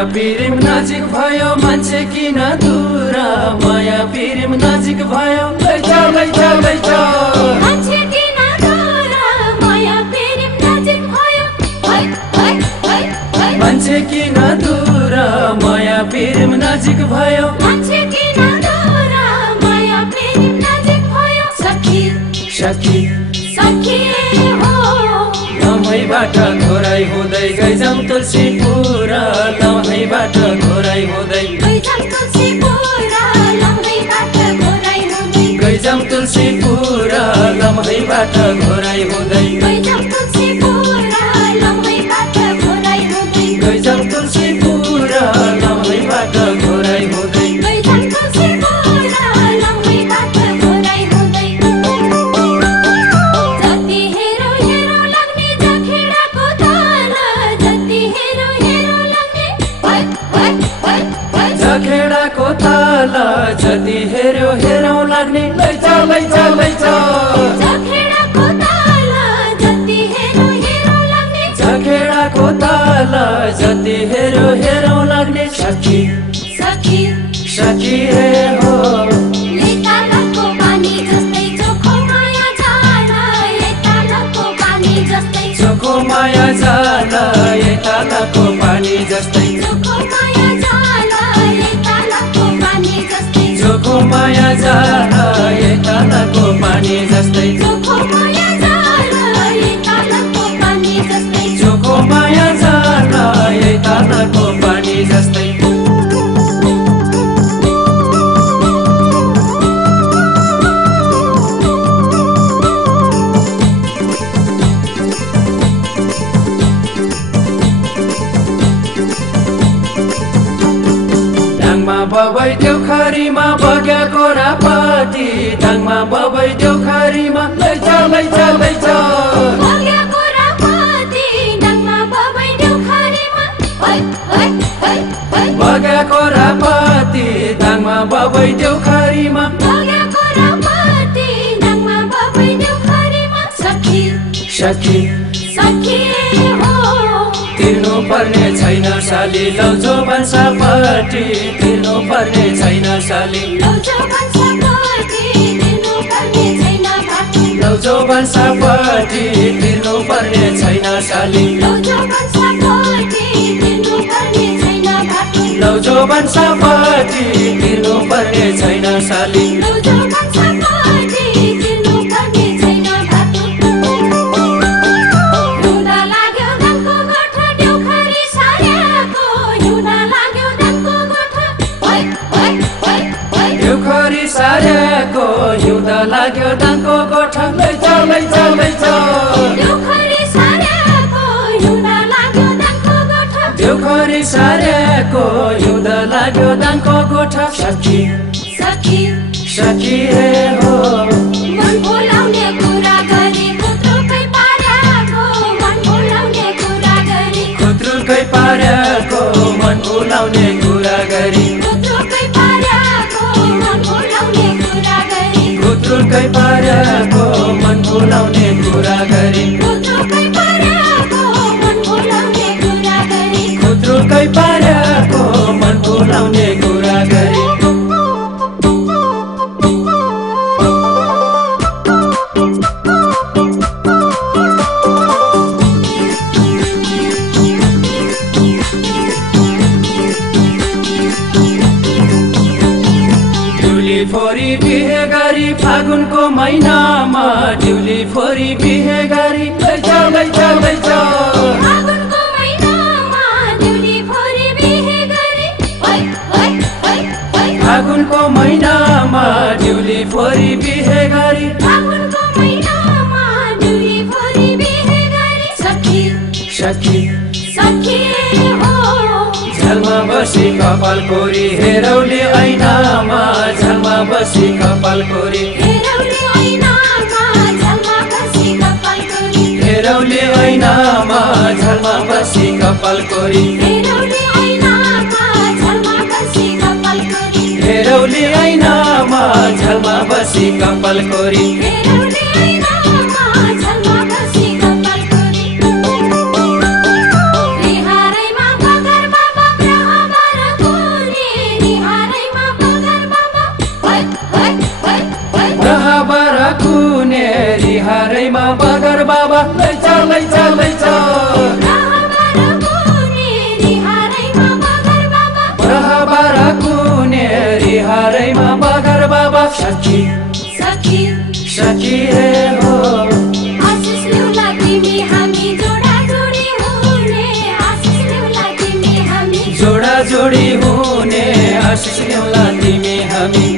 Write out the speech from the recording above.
माया प्रेम नजिक भयो मान्छे किन दूर माया प्रेम नजिक भयो लैजा लैजा लैजा मान्छे किन दूर माया प्रेम नजिक भयो मान्छे किन दूर माया प्रेम नजिक भयो मान्छे किन दूर माया प्रेम नजिक भयो सखी सखी सखी हो लम्हैबाट घोराइ हुँदै गइजाम तुलसीपुर लम्हैबाट घोराइ हुँदै गइजाम तुलसीपुर लम्हैबाट घोराइ हुँदै गइजाम तुलसीपुर लम्हैबाट घोराइ हुँदै गइजाम तुलसीपुर लम्हैबाट घोराइ हुँदै गइजाम तुलसीपुर लम्हैबाट घोराइ हुँदै गइजाम तुलसीपुर लम्हैबाट घोराइ हुँदै जति हेरो हेरो लाग्ने जखेडाको ताल जति हेरो हेरो लाग्ने जखेडाको ताल जति हेर्यो हेरौँ लाग्ने लैजा लैजा लैजा जखेडाको ताल जति हेरो हेरो लाग्ने जखेडाको ताल जति हेर्यो हेरौँ लाग्ने सखी सखी सखी हे हो लेतालको पानी जस्तै चोखो माया जाल लेतालको पानी जस्तै चोखो माया जाल यतालको पानी जस्तै चोखो माया जाल लेतालको पानी जस्तै चोखो माया जाल यतालको पानी जस्तै चोखो माया जाल लेतालको पानी जस्तै चोखो माया जाल यतालको पानी जस्तै बबै देउखरीमा बगेको रापटी डाङमा बबै देउखरीमा लैजा लैजा लैजा बगेको रापटी डाङमा बबै देउखरीमा बगेको रापटी डाङमा बबै देउखरीमा बगेको रापटी डाङमा बबै देउखरीमा सखी सखी सखी हो तिर्नु पर्ने छैन साली लौजो भन्सापट्टि तिर्नु पर्ने छैन साली लौजो भन्सापट्टि तिर्नु पर्ने छैन भाटु लौजो भन्सापट्टि तिर्नु पर्ने छैन साली लौजो भन्सापट्टि तिर्नु पर्ने छैन भाटु लौजो भन्सापट्टि तिर्नु पर्ने छैन साली लौजो भन्सापट्टि तिर्नु पर्ने छैन भाटु हिउँदा लाग्यो दाङको गोठा देउखरी सारेको हिउँदा लाग्यो दाङको गोठा देउखरी सारेको हिउँदा लाग्यो दाङको गोठा लैजा लैजा लैजा देउखरी सारेको हिउँदा लाग्यो दाङको गोठा देउखरी सारेको हिउँदा लाग्यो दाङको गोठा सखी सखी सखी हे हो मन बोलाउने कुरा गरी खुत्रुकै पारेको मन बोलाउने कुरा गरी खुत्रुकै पारेको मन बोलाउने कुरा गरी खुत्रुकै पारेको मन बोलाउने कुरा गरी खुत्रुकै पारेको मन बोलाउने कुरा गरी खुत्रुकै पारेको मन बोलाउने कुरा गरी खुत्रुकै पारेको मन बोलाउने कुरा गरी फोरी बिहे गरी फागुनको महिनामा ड्युली फोरी बिहे गरी लैजा लैजा लैजा फागुनको महिनामा ड्युली फोरी बिहे गरी फागुनको महिनामा ड्युली फोरी बिहे गरी फागुनको महिनामा ड्युली फोरी बिहे गरी सखी सखी सखी हो झलमा बसी कपाल कोरी हेरौले ऐनामा झलमा बसी कपाल कोरी हेरौले ऐनामा झलमा बसी कपाल कोरी हेरौले ऐनामा झलमा बसी कपाल कोरी हेरौले ऐनामा झलमा बसी कपाल कोरी हेरौले ऐनामा झलमा बसी कपाल कोरी हेरौले ऐनामा झलमा बसी कपाल कोरी रिहारैमा बगर बाबा जोडी हुने आशिष ल्याउला तिमी हामी